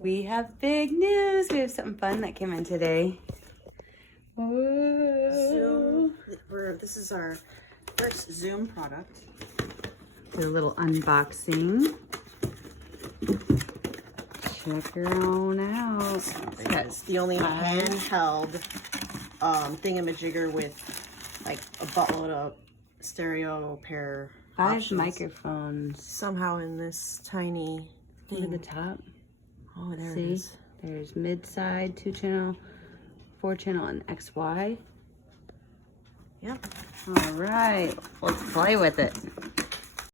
We have big news. We have something fun that came in today. Whoa. This is our first Zoom product. Do a little unboxing. Check her on out. It's the only handheld thingamajigger with like a buttload of stereo pair 5 options. microphones. Somehow in this tiny Look at the top. Oh, there See? it is. There's mid-side, 2-channel, 4-channel, and XY. Yep. All right, let's play with it.